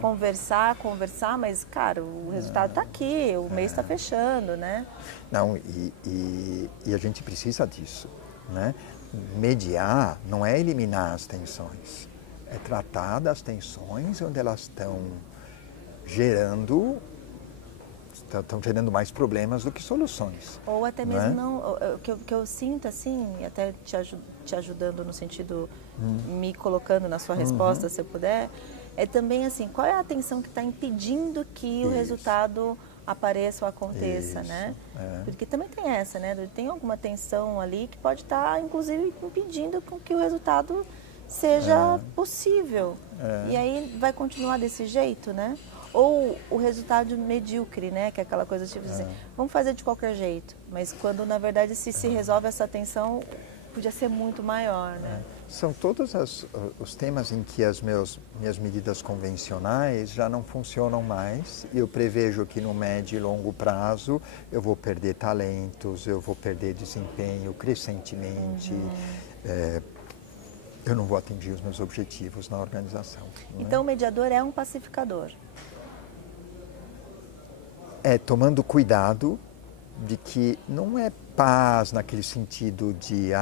conversar, mas, cara, o resultado está aqui, o mês está fechando, né? Não, e a gente precisa disso, né? Mediar não é eliminar as tensões, é tratar das tensões onde elas estão gerando mais problemas do que soluções. Ou até mesmo o que eu sinto assim, até te ajudando no sentido, me colocando na sua resposta, se eu puder, é também assim, qual é a tensão que está impedindo que o resultado apareça ou aconteça, né? Porque também tem essa, né? Tem alguma tensão ali que pode estar, inclusive, impedindo que o resultado seja possível. E aí vai continuar desse jeito, né? Ou o resultado medíocre, né? Que é aquela coisa tipo assim, vamos fazer de qualquer jeito. Mas quando, na verdade, se resolve essa tensão, podia ser muito maior, né? São todos os temas em que as minhas medidas convencionais já não funcionam mais. Eu prevejo que no médio e longo prazo eu vou perder talentos, eu vou perder desempenho crescentemente, eu não vou atingir os meus objetivos na organização. Então o mediador é um pacificador. Tomando cuidado de que não é paz naquele sentido de,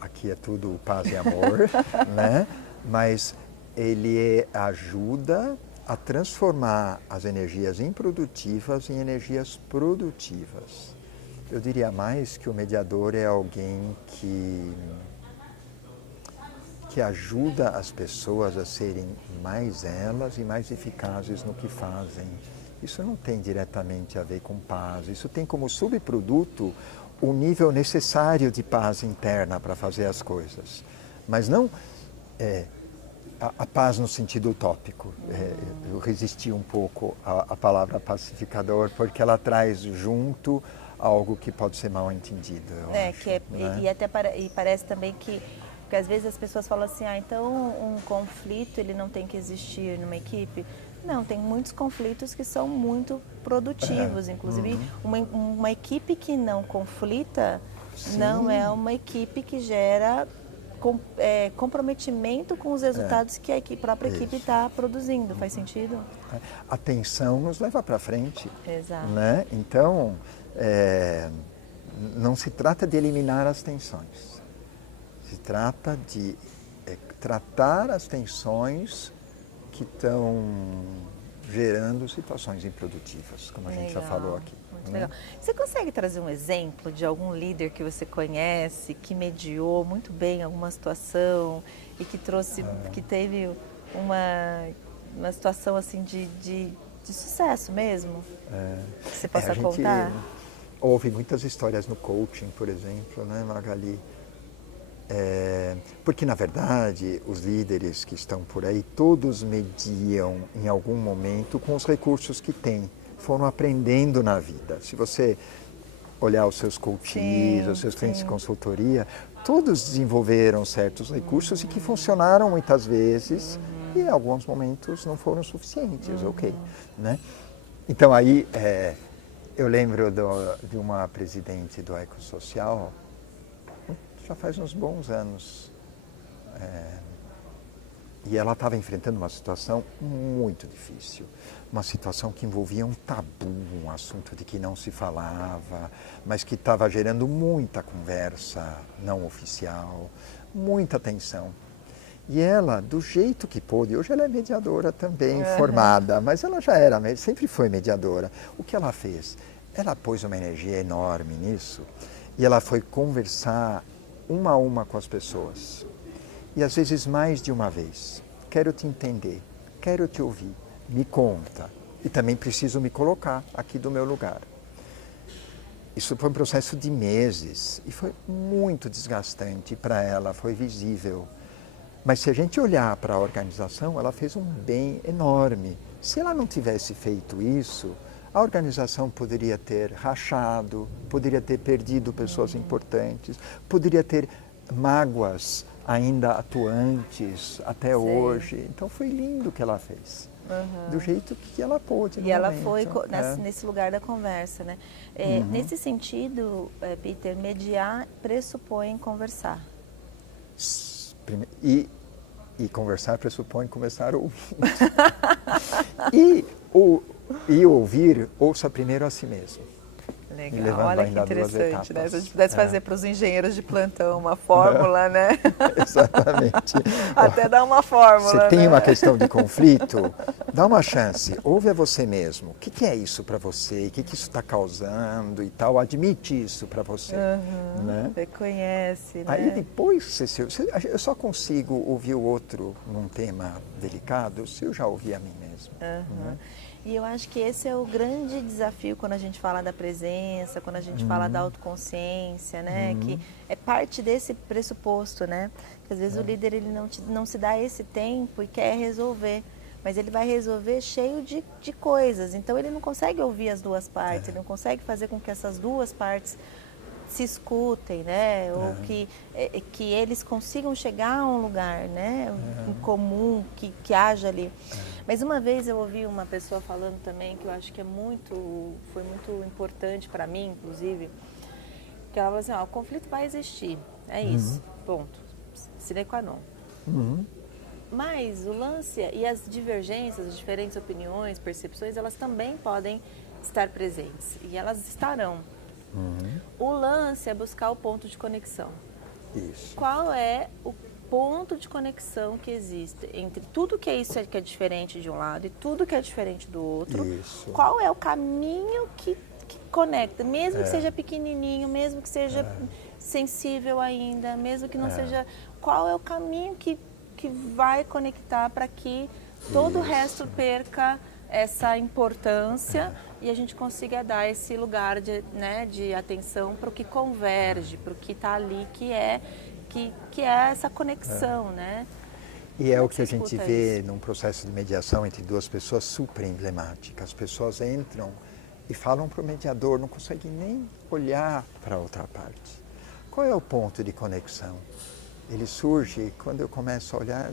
aqui é tudo paz e amor, né? Mas ele ajuda a transformar as energias improdutivas em energias produtivas. Eu diria mais que o mediador é alguém que ajuda as pessoas a serem mais elas e mais eficazes no que fazem. Isso não tem diretamente a ver com paz, isso tem como subproduto o nível necessário de paz interna para fazer as coisas. Mas não a paz no sentido utópico. Eu resisti um pouco à palavra pacificador, porque ela traz junto algo que pode ser mal entendido, eu acho, né? E parece também que porque às vezes as pessoas falam assim, então um conflito ele não tem que existir numa equipe. Não, tem muitos conflitos que são muito produtivos. Inclusive, uma equipe que não conflita não é uma equipe que gera comprometimento com os resultados que a própria equipe está produzindo. Faz sentido? A tensão nos leva para frente. Exato. Né? Então, não se trata de eliminar as tensões. Se trata de tratar as tensões que estão gerando situações improdutivas, como a gente já falou aqui. Muito legal. Você consegue trazer um exemplo de algum líder que você conhece, que mediou muito bem alguma situação e que trouxe, que teve uma situação assim de sucesso mesmo? Que você possa contar? Houve muitas histórias no coaching, por exemplo, né, Magali? Porque, na verdade, os líderes que estão por aí, todos mediam em algum momento com os recursos que têm. Foram aprendendo na vida. Se você olhar os seus coaches, os seus clientes de consultoria, todos desenvolveram certos recursos e que funcionaram muitas vezes e em alguns momentos não foram suficientes, ok, né? Então aí, eu lembro de uma presidente do Ecossocial, já faz uns bons anos, e ela estava enfrentando uma situação muito difícil, uma situação que envolvia um tabu, um assunto de que não se falava, mas que estava gerando muita conversa não oficial, muita tensão. E ela, do jeito que pôde, hoje ela é mediadora também, formada, mas ela já era, sempre foi mediadora. O que ela fez? Ela pôs uma energia enorme nisso e ela foi conversar uma a uma com as pessoas. E às vezes mais de uma vez. Quero te entender, quero te ouvir, me conta. E também preciso me colocar aqui do meu lugar. Isso foi um processo de meses e foi muito desgastante para ela, foi visível. Mas se a gente olhar para a organização, ela fez um bem enorme. Se ela não tivesse feito isso, a organização poderia ter rachado, poderia ter perdido pessoas importantes, poderia ter mágoas ainda atuantes até hoje. Então foi lindo o que ela fez. Do jeito que ela pôde. E ela foi nesse lugar da conversa, né? Nesse sentido, Peter, mediar pressupõe conversar. E conversar pressupõe começar a ouvir. E ouvir, ouça primeiro a si mesmo. Legal, olha que interessante, né? Se a gente pudesse fazer para os engenheiros de plantão uma fórmula, né? Exatamente. Até dar uma fórmula, Você tem uma questão de conflito, dá uma chance, ouve a você mesmo. O que é isso para você? O que isso está causando e tal? Admite isso para você. Né? Reconhece, né? Aí depois, eu só consigo ouvir o outro num tema delicado se eu já ouvi a mim mesmo. Né? E eu acho que esse é o grande desafio quando a gente fala da presença, quando a gente fala da autoconsciência, né? Que é parte desse pressuposto, né? Que às vezes o líder ele não se dá esse tempo e quer resolver, mas ele vai resolver cheio de coisas. Então ele não consegue ouvir as duas partes, ele não consegue fazer com que essas duas partes se escutem, né? Ou que eles consigam chegar a um lugar, né? Em comum, que haja ali. Mas uma vez eu ouvi uma pessoa falando também, que eu acho que foi muito importante para mim, inclusive, que ela falou assim, o conflito vai existir, é isso, ponto, sine qua non. Mas o lance e as divergências, as diferentes opiniões, percepções, elas também podem estar presentes, e elas estarão. O lance é buscar o ponto de conexão. Isso. Qual é o ponto de conexão que existe entre tudo que é isso que é diferente de um lado e tudo que é diferente do outro? Isso. Qual é o caminho que conecta, mesmo que seja pequenininho, mesmo que seja sensível ainda, mesmo que não seja... Qual é o caminho que vai conectar para que todo o resto perca essa importância e a gente consiga dar esse lugar de atenção para o que converge, para o que está ali, que é essa conexão, né? E é o que a gente vê num processo de mediação entre duas pessoas super emblemáticas. As pessoas entram e falam para o mediador, não conseguem nem olhar para a outra parte. Qual é o ponto de conexão? Ele surge quando eu começo a olhar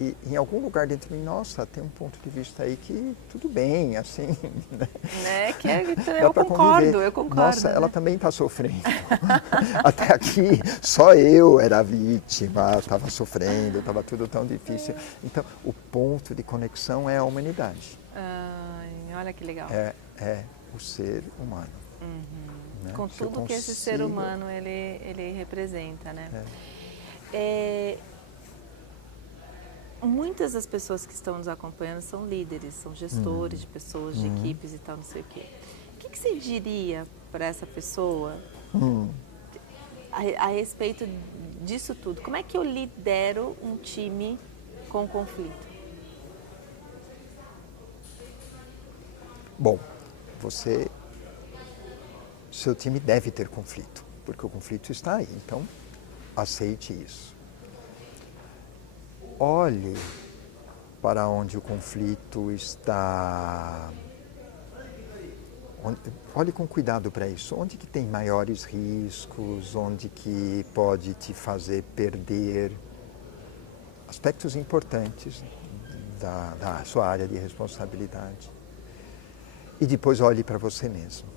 e em algum lugar dentro de mim, nossa, tem um ponto de vista aí que tudo bem, assim, né? Eu concordo. Nossa, né? ela também está sofrendo. Até aqui, só eu era a vítima, estava sofrendo, estava tudo tão difícil. Então, o ponto de conexão é a humanidade. Ai, olha que legal. É o ser humano. Né? Com tudo que esse ser humano ele representa, né? Muitas das pessoas que estão nos acompanhando são líderes, são gestores de pessoas, de equipes e tal, não sei o quê. O que você diria para essa pessoa a respeito disso tudo? Como é que eu lidero um time com conflito? Bom, seu time deve ter conflito, porque o conflito está aí, então aceite isso. Olhe para onde o conflito está. Olhe com cuidado para isso. Onde que tem maiores riscos, onde que pode te fazer perder aspectos importantes da sua área de responsabilidade. E depois olhe para você mesmo,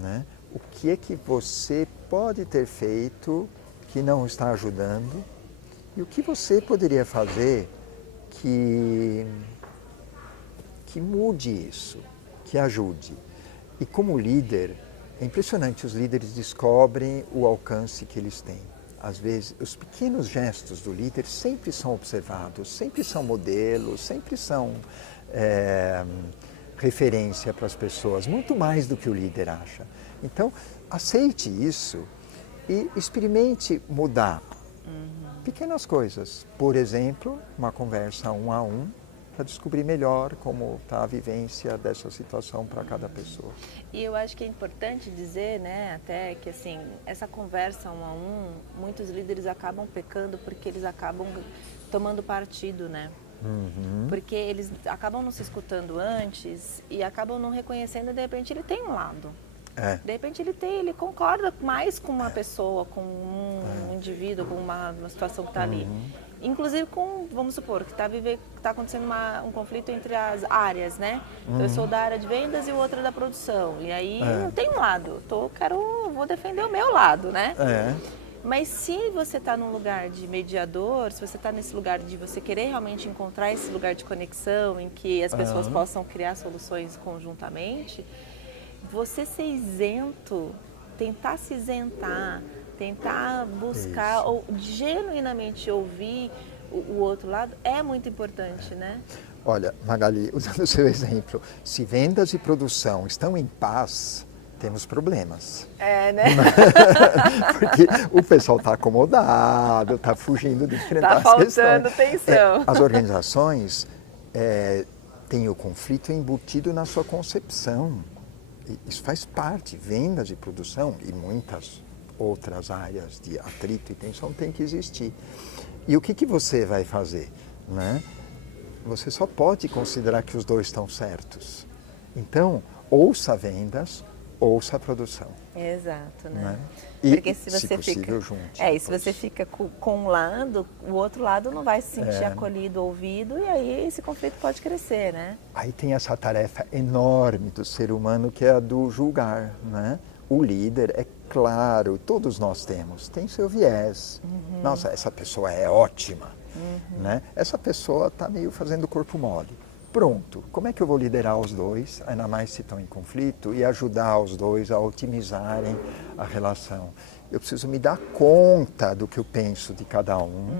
né? O que é que você pode ter feito que não está ajudando? E o que você poderia fazer que mude isso, que ajude? E como líder, é impressionante, os líderes descobrem o alcance que eles têm. Às vezes, os pequenos gestos do líder sempre são observados, sempre são modelos, sempre são referência para as pessoas, muito mais do que o líder acha. Então, aceite isso e experimente mudar. Pequenas coisas, por exemplo, uma conversa 1 a 1 para descobrir melhor como está a vivência dessa situação para cada pessoa. E eu acho que é importante dizer, né, até que assim, essa conversa 1 a 1, muitos líderes acabam pecando porque eles acabam tomando partido, né? Porque eles acabam não se escutando antes e acabam não reconhecendo, de repente ele tem um lado. De repente ele concorda mais com uma pessoa, com um indivíduo, com uma situação que está ali. Inclusive com, vamos supor, que está acontecendo um conflito entre as áreas, né? Então eu sou da área de vendas e o outro é da produção. E aí eu tenho um lado, vou defender o meu lado, né? Mas se você está num lugar de mediador, se você está nesse lugar de você querer realmente encontrar esse lugar de conexão em que as pessoas possam criar soluções conjuntamente, você ser isento, tentar se isentar, tentar buscar ou genuinamente ouvir o outro lado é muito importante, né? Olha, Magali, usando o seu exemplo, se vendas e produção estão em paz, temos problemas. Né? Porque o pessoal está acomodado, está fugindo de enfrentar as questões. Está faltando tensão. As organizações têm o conflito embutido na sua concepção. Isso faz parte, vendas e produção e muitas outras áreas de atrito e tensão tem que existir. E o que você vai fazer, né? Você só pode considerar que os dois estão certos. Então, ouça vendas, ouça a produção. Exato, né? E, porque se você possível, fica, junte. E se você fica com um lado, o outro lado não vai se sentir acolhido, ouvido, e aí esse conflito pode crescer, né? Aí tem essa tarefa enorme do ser humano que é a do julgar, né? O líder, é claro, todos nós tem seu viés. Nossa, essa pessoa é ótima, né? Essa pessoa está meio fazendo corpo mole. Pronto, como é que eu vou liderar os dois, ainda mais se estão em conflito, e ajudar os dois a otimizarem a relação? Eu preciso me dar conta do que eu penso de cada um,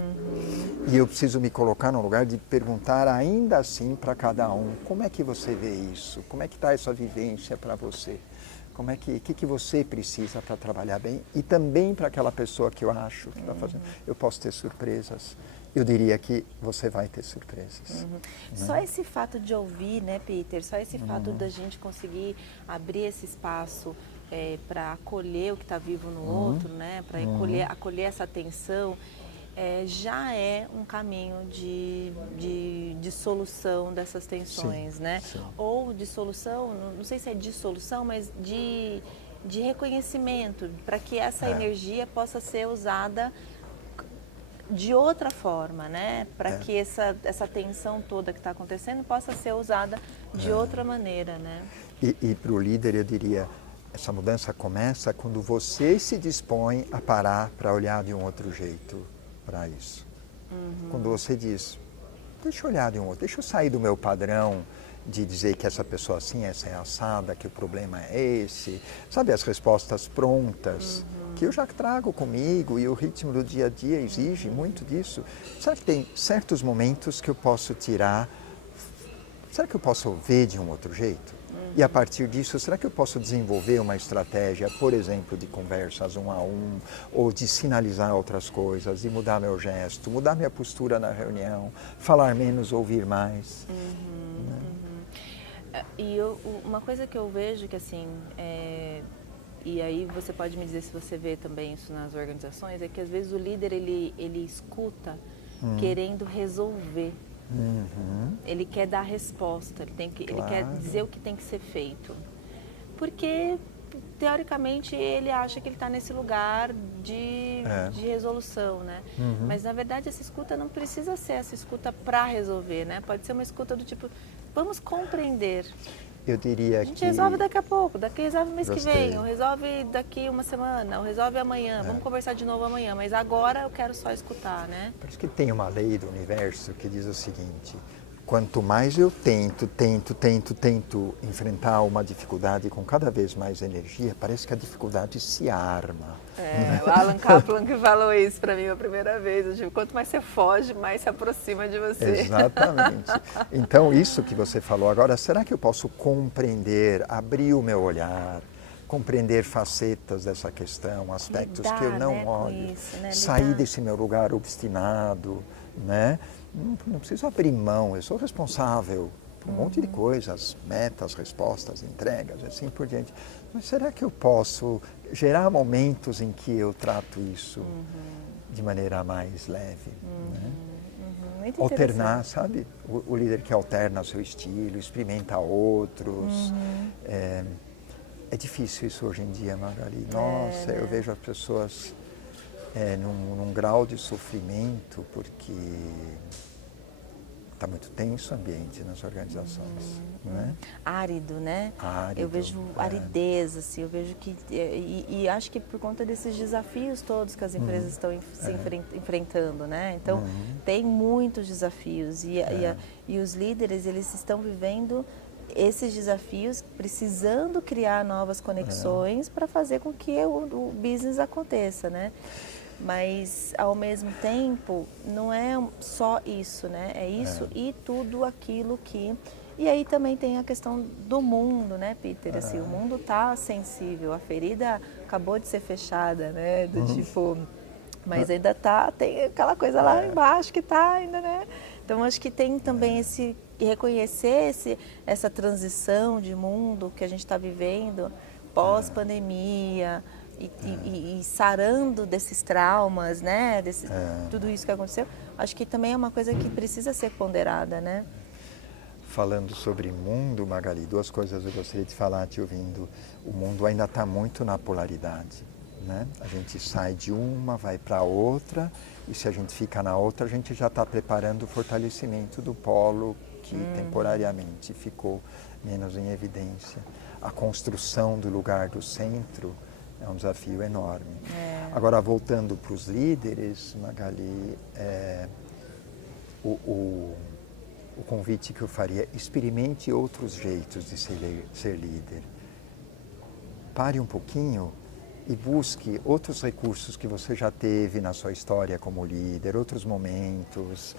e eu preciso me colocar no lugar de perguntar ainda assim para cada um, como é que você vê isso? Como é que está essa vivência para você? Como é que você precisa para trabalhar bem? E também para aquela pessoa que eu acho que está fazendo. Eu posso ter surpresas. Eu diria que você vai ter surpresas. Né? Só esse fato de ouvir, né, Peter? Só esse fato da gente conseguir abrir esse espaço para acolher o que está vivo no outro, né? Para acolher essa atenção, já é um caminho de solução dessas tensões, Sim, né? sim. Ou de solução, não sei se é dissolução, mas de reconhecimento, para que essa energia possa ser usada de outra forma, né? Para que essa tensão toda que está acontecendo possa ser usada de outra maneira, né? E para o líder eu diria, essa mudança começa quando você se dispõe a parar para olhar de um outro jeito para isso. Quando você diz, deixa eu olhar de um outro, deixa eu sair do meu padrão de dizer que essa pessoa assim, essa é assada, que o problema é esse. Sabe, as respostas prontas, que eu já trago comigo e o ritmo do dia a dia exige muito disso. Será que tem certos momentos que eu posso tirar? Será que eu posso ver de um outro jeito? E a partir disso, será que eu posso desenvolver uma estratégia, por exemplo, de conversas 1 a 1, ou de sinalizar outras coisas, de mudar meu gesto, mudar minha postura na reunião, falar menos, ouvir mais? E uma coisa que eu vejo que assim, e aí você pode me dizer se você vê também isso nas organizações, é que às vezes o líder ele escuta querendo resolver. Ele quer dar resposta, ele quer dizer o que tem que ser feito. Porque, teoricamente, ele acha que ele está nesse lugar de resolução, né? Mas, na verdade, essa escuta não precisa ser essa escuta para resolver, né? Pode ser uma escuta do tipo, vamos compreender. Eu diria a gente resolve daqui a pouco, resolve mês que vem, ou Gostei. resolve daqui uma semana, ou resolve amanhã, vamos conversar de novo amanhã, mas agora eu quero só escutar, né? Parece que tem uma lei do universo que diz o seguinte, quanto mais eu tento enfrentar uma dificuldade com cada vez mais energia, parece que a dificuldade se arma. O Alan Kaplan que falou isso para mim a primeira vez. Eu digo, quanto mais você foge, mais se aproxima de você. Exatamente. Então, isso que você falou agora, será que eu posso compreender, abrir o meu olhar, compreender facetas dessa questão, aspectos que eu não olho, isso, né? sair desse meu lugar obstinado, né? Não preciso abrir mão, eu sou responsável por um monte de coisas, metas, respostas, entregas, assim por diante. Mas será que eu posso gerar momentos em que eu trato isso de maneira mais leve? Né? Muito Alternar, sabe? O líder que alterna o seu estilo, experimenta outros. É difícil isso hoje em dia, Magali. Nossa, eu vejo as pessoas num grau de sofrimento porque está muito tenso o ambiente nas organizações. Né? Árido, né? Árido, eu vejo aridez, assim, eu vejo que... E acho que por conta desses desafios todos que as empresas estão enfrentando, né? Então, tem muitos desafios e os líderes, eles estão vivendo esses desafios, precisando criar novas conexões para fazer com que o business aconteça, né? Mas, ao mesmo tempo, não é só isso, né? É isso e tudo aquilo que... E aí também tem a questão do mundo, né, Peter? Assim, o mundo tá sensível, a ferida acabou de ser fechada, né? Do tipo... Mas ainda tem aquela coisa lá embaixo que tá ainda, né? Então, acho que tem também reconhecer essa transição de mundo que a gente está vivendo pós-pandemia, e sarando desses traumas, né? Tudo isso que aconteceu, acho que também é uma coisa que precisa ser ponderada, né? Falando sobre mundo, Magali, duas coisas eu gostaria de falar te ouvindo. O mundo ainda está muito na polaridade, né? A gente sai de uma, vai para outra, e se a gente fica na outra, a gente já está preparando o fortalecimento do polo que temporariamente ficou menos em evidência. A construção do lugar do centro é um desafio enorme. Agora, voltando para os líderes, Magali, o o convite que eu faria, experimente outros jeitos de ser líder. Pare um pouquinho e busque outros recursos que você já teve na sua história como líder, outros momentos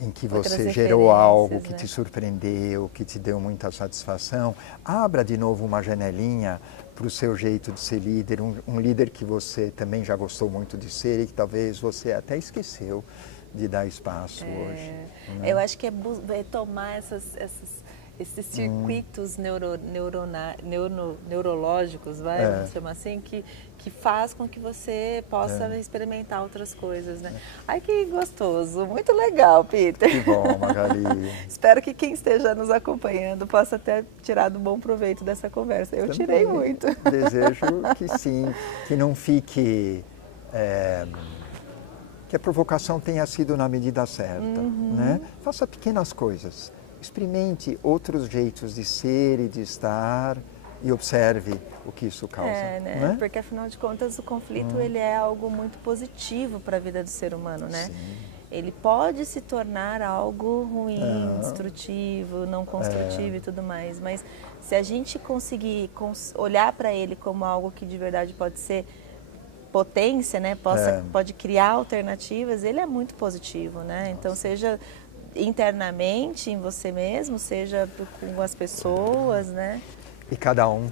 em que você gerou algo que te surpreendeu, que te deu muita satisfação. Abra de novo uma janelinha para o seu jeito de ser líder, um líder que você também já gostou muito de ser e que talvez você até esqueceu de dar espaço hoje. Né? Eu acho que é tomar esses circuitos neurológicos, vamos chamar assim, que faz com que você possa experimentar outras coisas, né? Ai, que gostoso, muito legal, Peter. Que bom, Magali. Espero que quem esteja nos acompanhando possa ter tirado bom proveito dessa conversa. Eu tirei muito. Desejo que sim, que não fique... que a provocação tenha sido na medida certa, né? Faça pequenas coisas. Experimente outros jeitos de ser e de estar e observe o que isso causa. Né? Porque afinal de contas o conflito ele é algo muito positivo para a vida do ser humano, né? Sim. Ele pode se tornar algo ruim, destrutivo, não construtivo e tudo mais, mas se a gente conseguir olhar para ele como algo que de verdade pode ser potência, né? Pode criar alternativas, ele é muito positivo, né? Então seja internamente em você mesmo, seja com as pessoas, né? E cada um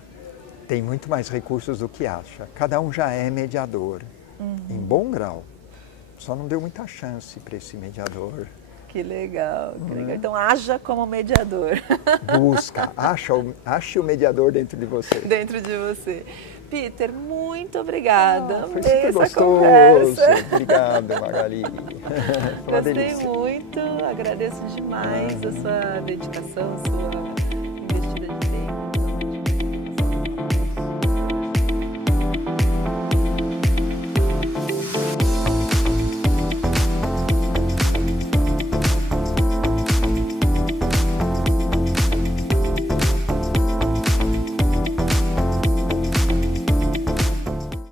tem muito mais recursos do que acha. Cada um já é mediador, em bom grau. Só não deu muita chance para esse mediador. Que legal, que legal. Então haja como mediador. Busca, ache o mediador dentro de você. Dentro de você. Peter, muito obrigada. Foi super gostoso. Obrigado, Magali. Gostei muito, agradeço demais a sua dedicação,